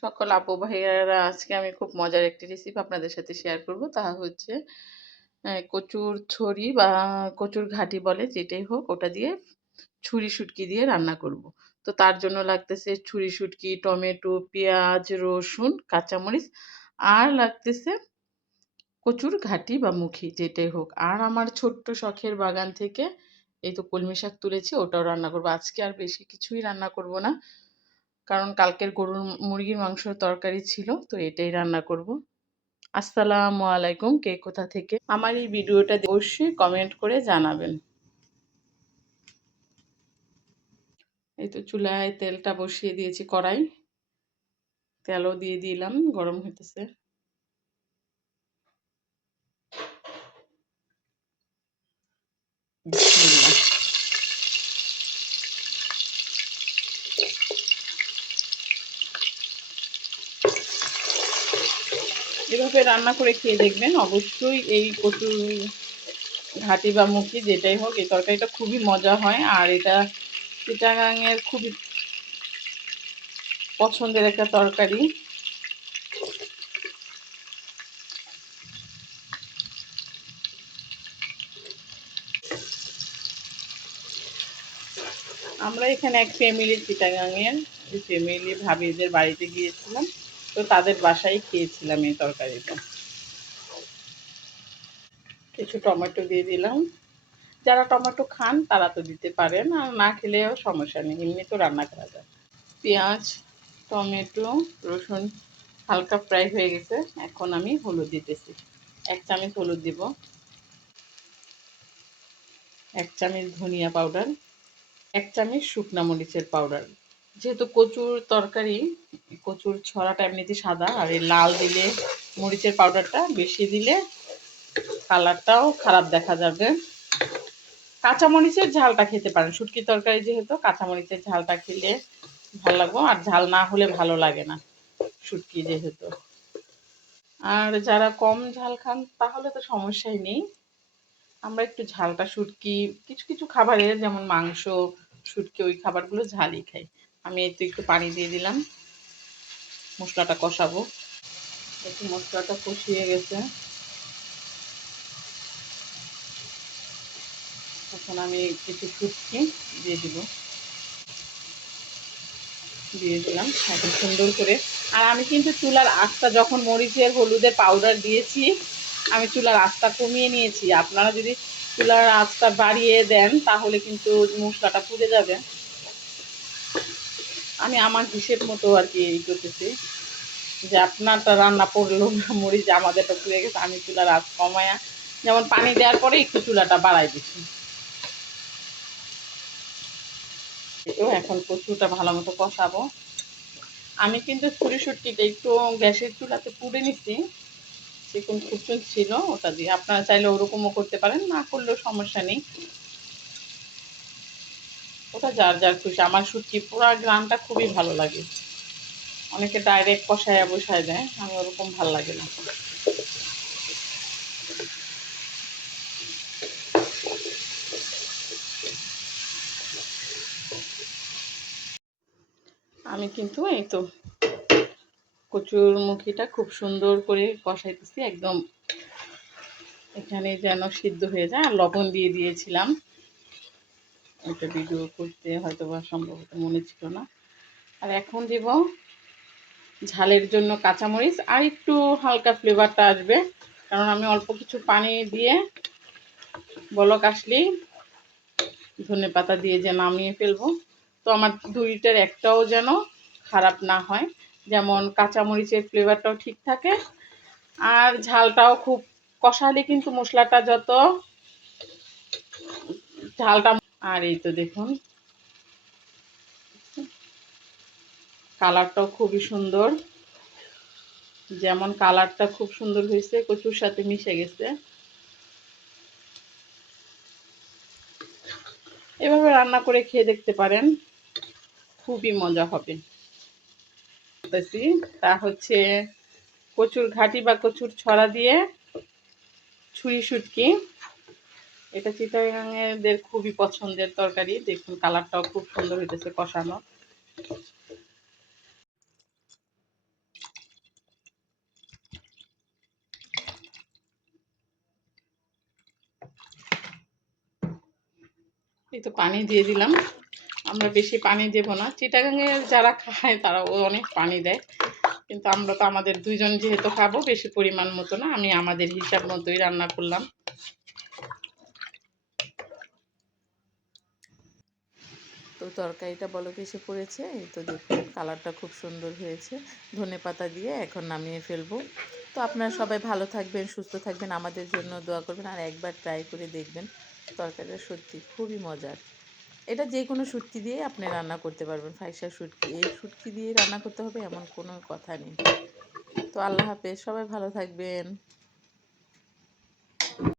সকল আপু ভাইয়ারা, আজকে আমি খুব মজার একটি রেসিপি আপনাদের সাথে শেয়ার করব। তা হচ্ছে কচুর ছড়ি বা কচুর ঘাটি বলে, যেটাই হোক, ওটা দিয়ে ছুরি শুটকি দিয়ে রান্না করব। তো তার জন্য লাগতেছে ছুরি শুটকি, টমেটো, পেঁয়াজ, রসুন, কাঁচামরিচ, আর লাগতেছে কচুর ঘাটি বা মুখি, যেটাই হোক। আর আমার ছোট্ট শখের বাগান থেকে এই তো কলমি শাক তুলেছি, ওটাও রান্না করব। আজকে আর বেশি কিছুই রান্না করব না, কারণ কালকের গরুর মুরগির মাংসের তরকারি ছিল, তো এটাই রান্না করব। আসসালামু আলাইকুম, কে কোথা থেকে আমার এই ভিডিওটা অবশ্যই কমেন্ট করে জানাবেন। এই তো চুলায় তেলটা বসিয়ে দিয়েছি, কড়াই, তেলও দিয়ে দিলাম, গরম হইতেছে। বিসমিল্লাহ। এভাবে রান্না করে খেয়ে দেখবেন, অবশ্যই এই কচুর ঘাটি বা মুখি যেটাই হোক, এই তরকারিটা খুবই মজা হয়। আর এটা চিটাগাংয়ের খুবই পছন্দের একটা তরকারি। আমরা এখানে এক ফ্যামিলি, চিটাগাংয়ের ফ্যামিলি ভাবিদের বাড়িতে গিয়েছিলাম, তো তাদের বাসায় খেয়েছিলাম এই তরকারিটা। কিছু টমেটো দিয়ে দিলাম। যারা টমেটো খান তারা তো দিতে পারেন, আর না খেলেও সমস্যা নেই, এমনি তো রান্না করা যায়। পেঁয়াজ, টমেটো, রসুন হালকা ফ্রাই হয়ে গেছে। এখন আমি হলুদ দিতেছি, 1 চামচ হলুদ দিব, 1 চামচ ধনিয়া পাউডার, 1 চামচ শুকনা মরিচের পাউডার। যেহেতু কচুর তরকারি, কচুর ছড়াটা এমনিতে সাদা, আর এই লাল দিলে, মরিচের পাউডারটা বেশি দিলে কালারটাও খারাপ দেখা যাবে। কাঁচামরিচের ঝালটা খেতে পারেন, শুটকি তরকারি যেহেতু কাঁচামরিচের ঝালটা খেলে ভালো লাগবে, আর ঝাল না হলে ভালো লাগে না শুটকি যেহেতু। আর যারা কম ঝাল খান তাহলে তো সমস্যাই নেই। আমরা একটু ঝালটা শুটকি, কিছু কিছু খাবারে যেমন মাংস, শুটকি, ওই খাবারগুলো ঝালই খাই। আমি এই তো একটু পানি দিয়ে দিলাম, মশলাটা কষাবো। একটু মশলাটা কষিয়ে গেছে, এখন আমি কিছু শুটকি দিয়ে দিব, দিয়ে দিলাম এখন সুন্দর করে। আর আমি কিন্তু চুলার আঁচটা যখন মরিচের হলুদের পাউডার দিয়েছি, আমি চুলার আঁচটা কমিয়ে নিয়েছি। আপনারা যদি চুলার আঁচটা বাড়িয়ে দেন তাহলে কিন্তু মশলাটা পুড়ে যাবে। আমি আমার হিসেব মতো আর কি এই করতেছি, যে আপনারটা রান্না করলো না মরিচ, আমাদেরটা পুড়ে গেছে, আমি চুলার আঁচ কমায়া, যেমন পানি দেওয়ার পরে একটু চুলাটা বাড়াই দিচ্ছি। তো এখন কচুটা ভালো মতো কষাবো। আমি কিন্তু ছুরি শুটকিটা একটু গ্যাসের চুলাতে পুড়ে নিচ্ছি, চিকন খুচুন ছিল ওটা দিয়ে। আপনারা চাইলে ওরকমও করতে পারেন, না করলেও সমস্যা নেই, ওটা যার যার খুশি। আমার শুটকি পুরা গ্রামটা খুবই ভালো লাগে। অনেকে ডাইরেক্ট কষায়া বসায় দেয়, আমি ওরকম ভালো লাগে না। আমি কিন্তু এই তো কচুর মুখিটা খুব সুন্দর করে কষাইতেছি, একদম এখানে যেন সিদ্ধ হয়ে যায়। আর লবণ দিয়ে দিয়েছিলাম, ওইটা ভিডিও করতে হয়তো বা সম্ভবত মনে ছিল না। আর এখন দেব ঝালের জন্য কাঁচামরিচ, আর একটু হালকা ফ্লেভারটা আসবে, কারণ আমি অল্প কিছু পানি দিয়ে বলক আসলেই ধনেপাতা দিয়ে যে নামিয়ে ফেলবো। তো আমার দুইটার একটাও যেন খারাপ না হয়, যেমন কাঁচামরিচের ফ্লেভারটাও ঠিক থাকে, আর ঝালটাও খুব কষালে কিন্তু মশলাটা যত ঝালটা। আর এই তো দেখুন কালারটাও খুবই সুন্দর, যেমন কালারটা খুব সুন্দর হয়েছে, কচুর সাথে মিশে গেছে। এভাবে রান্না করে খেয়ে দেখতে পারেন, খুবই মজা হবে। তা হচ্ছে কচুর ঘাটি বা কচুর ছড়া দিয়ে ছুরি শুটকি, এটা চিটাগাংয়ের খুবই পছন্দের তরকারি। দেখুন কালারটাও খুব সুন্দর হইতেছে কষানো। এই তো পানি দিয়ে দিলাম। আমরা বেশি পানি দেব না, চিটাগাঙে যারা খায় তারাও অনেক পানি দেয়, কিন্তু আমরা তো আমাদের দুইজন যেহেতু খাবো বেশি পরিমাণ মতো না, আমি আমাদের হিসাব মতোই রান্না করলাম। তো তরকারিটা বলক এসে পড়েছে, এই তো দেখুন কালারটা খুব সুন্দর হয়েছে। ধনেপাতা দিয়ে এখন নামিয়ে ফেলবো। তো আপনারা সবাই ভালো থাকবেন, সুস্থ থাকবেন, আমাদের জন্য দোয়া করবেন, আর একবার ট্রাই করে দেখবেন। তরকারিটা সত্যি খুবই মজার। এটা যে কোনো শুটকি দিয়ে আপনি রান্না করতে পারবেন, ফাইসা শুটকি, এই শুটকি দিয়ে রান্না করতে হবে এমন কোনো কথা নেই। তো আল্লাহ হাফেজ, সবাই ভালো থাকবেন।